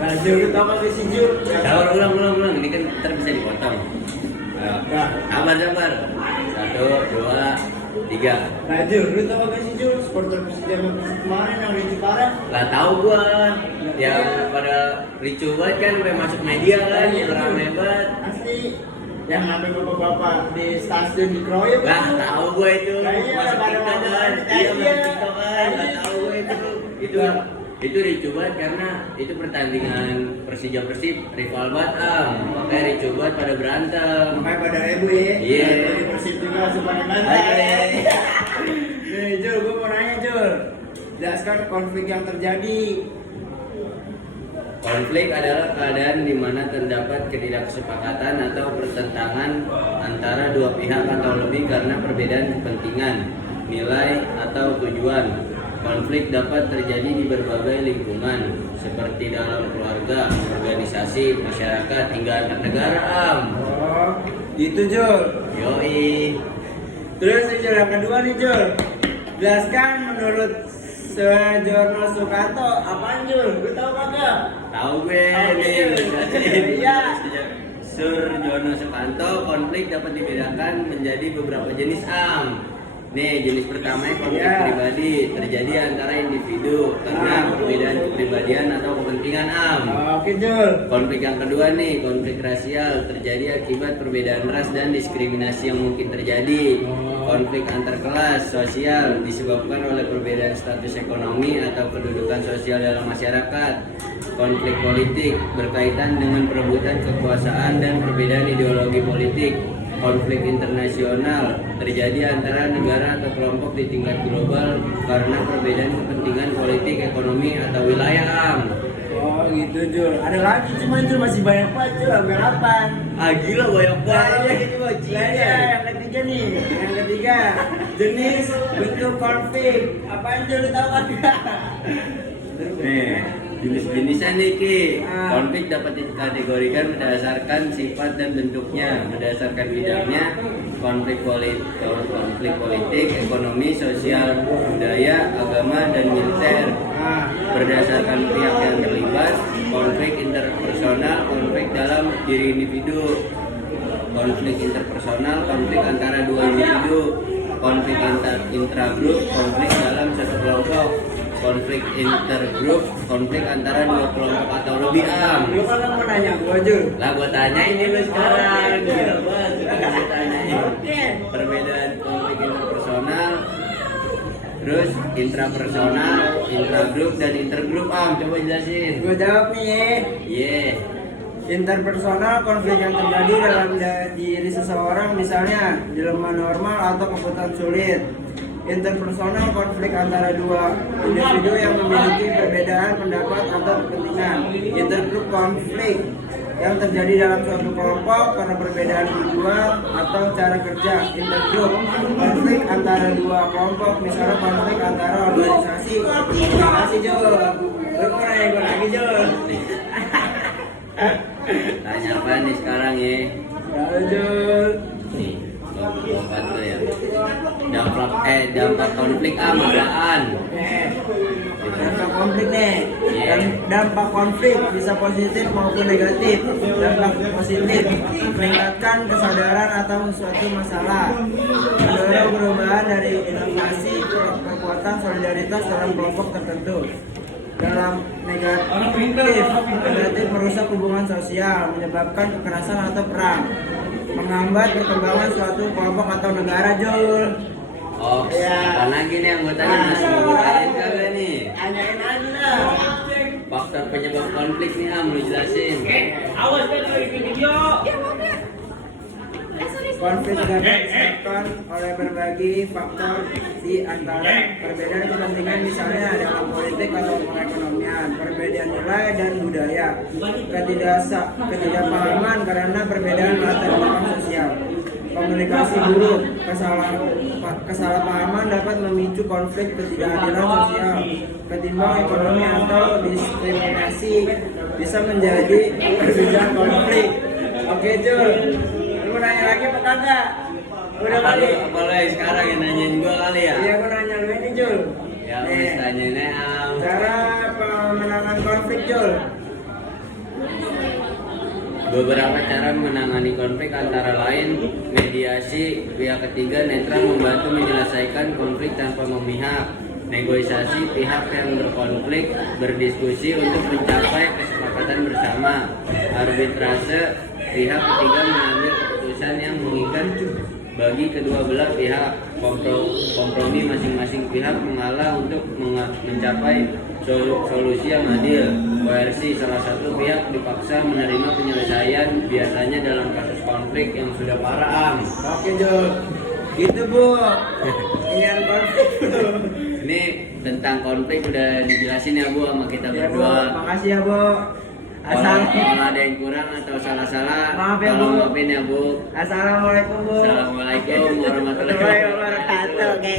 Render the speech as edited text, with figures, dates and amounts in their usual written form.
Nah, Jul, lu tau kagak sih Jul? Sabar, ulang. Ini kan ntar bisa dipotong. Ayo. Nah, Sabar. 1, 2, 3. nah Jul, lu tau kagak sih Jul? Supporter Persija sama Persib kemarin yang ricu parah. Lah tahu gua. Yang pada ricu banget kan sampai masuk media kan, rame banget. Asli. Yang sampai bapak-bapak di stasiun dikeroyok. Lah tahu gua itu. Lah iya, Masuk pada TikTok mau kan. masuk Iya, iya. masuk TikTok kan. Lah tahu gua itu. Itu ricu banget karena itu pertandingan Persija Persib rival banget makanya ricu banget pada berantem. Makanya pada ribut ya. Iya. Di Persib juga supaya bantai. Nih Jul, gue mau nanya Jul. Jelaskan konflik yang terjadi. Konflik adalah keadaan di mana terdapat ketidaksepakatan atau pertentangan antara dua pihak atau lebih karena perbedaan kepentingan, nilai, atau tujuan. Konflik dapat terjadi di berbagai lingkungan, seperti dalam keluarga, organisasi, masyarakat, hingga antar negara. Oh, gitu Jul. Yoi. Terus Jul yang kedua nih Jul. Jelaskan menurut Sejorno Sukanto apaan Jul? Lu tahu kagak? Tahu gue Oke. nih. Iya. Surjono Sukanto, konflik dapat dibedakan menjadi beberapa jenis Nih, jenis pertama konflik pribadi terjadi antara individu karena perbedaan kepribadian atau kepentingan Oke Jul. Konflik yang kedua nih, konflik rasial terjadi akibat perbedaan ras dan diskriminasi yang mungkin terjadi. Konflik antar kelas sosial disebabkan oleh perbedaan status ekonomi atau kedudukan sosial dalam masyarakat. Konflik politik berkaitan dengan perebutan kekuasaan dan perbedaan ideologi politik. Konflik internasional terjadi antara negara atau kelompok di tingkat global karena perbedaan kepentingan politik, ekonomi, atau wilayah. Oh gitu Jul. Ada lagi cuman Jul masih banyak banget Jul. Hampir 8. Gila banyak banget Iya, ini Iya, yang ketiga nih. Yang ketiga jenis bentuk konflik. Apaan Jul? Lu tahu kagak? Nih, jenis-jenisnya nih Ki. Ah. Konflik dapat dikategorikan berdasarkan sifat dan bentuknya, berdasarkan bidangnya. Konflik politik, ekonomi, sosial, budaya, agama, dan militer. Nah, Berdasarkan pihak yang terlibat. Konflik interpersonal, konflik dalam diri individu. Konflik interpersonal, konflik antara dua individu. Konflik antar intragrup, konflik dalam satu kelompok. Konflik intergrup, konflik antara dua kelompok atau lebih lu kan mau nanya gua Jul. Lah gua tanya ini lu sekarang. Gila banget. Gua tanyain. Oke. Perbedaan konflik interpersonal, terus intrapersonal, intragrup, dan intergrup. Coba jelasin. Gua jawab nih ya. Iya. Interpersonal konflik yang terjadi dalam diri seseorang, misalnya dilema normal atau kebutuhan sulit. Interpersonal konflik antara dua individu yang memiliki perbedaan pendapat atau kepentingan. Intergroup konflik yang terjadi dalam suatu kelompok karena perbedaan tujuan atau cara kerja. Intergroup konflik antara dua kelompok, misalnya konflik antara organisasi. Jul. Lu mau nanya gue lagi Jul? Tanya apa nih sekarang ya? Ya Jul. Nih, apa tuh ya? Dampak konflik godaan. Dampak konflik nih. Iya. Dampak konflik bisa positif maupun negatif. Dampak positif meningkatkan kesadaran atau suatu masalah, mendorong perubahan dari inovasi ke kekuatan solidaritas dalam kelompok tertentu. Dalam negatif merusak hubungan sosial, menyebabkan kekerasan atau perang, menghambat perkembangan suatu kelompok atau negara Jul. Oh, Ya. apa lagi nih yang gue tanya masih ngurangin kagak nih? Tanyain aja lah. Faktor penyebab konflik nih lu jelasin. Awas kan lagi video. Konflik dapat disebabkan oleh berbagai faktor di antara perbedaan kepentingan, misalnya dalam politik atau perekonomian, perbedaan nilai dan budaya, ketidakpahaman karena perbedaan latar belakang sosial, komunikasi buruk, kesalahpahaman dapat memicu konflik, ketidakadilan sosial, ketimbang ekonomi atau diskriminasi bisa menjadi perpecahan konflik. Oke Jul, lu nanya lagi apa kagak? Udah kali. Apa lu yang sekarang yang nanyain gua kali ya? Iya, gua nanya lu ini Jul. Ya wis tanyain aja. Cara pemenangan konflik Jul. Beberapa cara menangani konflik antara lain mediasi, pihak ketiga netral membantu menyelesaikan konflik tanpa memihak, negosiasi, pihak yang berkonflik berdiskusi untuk mencapai kesepakatan bersama, arbitrase, pihak ketiga mengambil keputusan yang mengikat bagi kedua belah pihak, kompromi masing-masing pihak mengalah untuk mencapai solusi yang adil, koersi, salah satu pihak dipaksa menerima penyelesaian biasanya dalam kasus konflik yang sudah parah. Oke Jo, gitu Bu. Ini konflik Bu. Ini tentang konflik udah dijelasin ya Bu sama kita Ya Bu, berdua. makasih ya Bu. Kalau ada yang kurang atau salah-salah, Maaf ya, Bu. tolong maafin ya Bu. Assalamualaikum Bu. Assalamualaikum warahmatullahi wabarakatuh. Oke.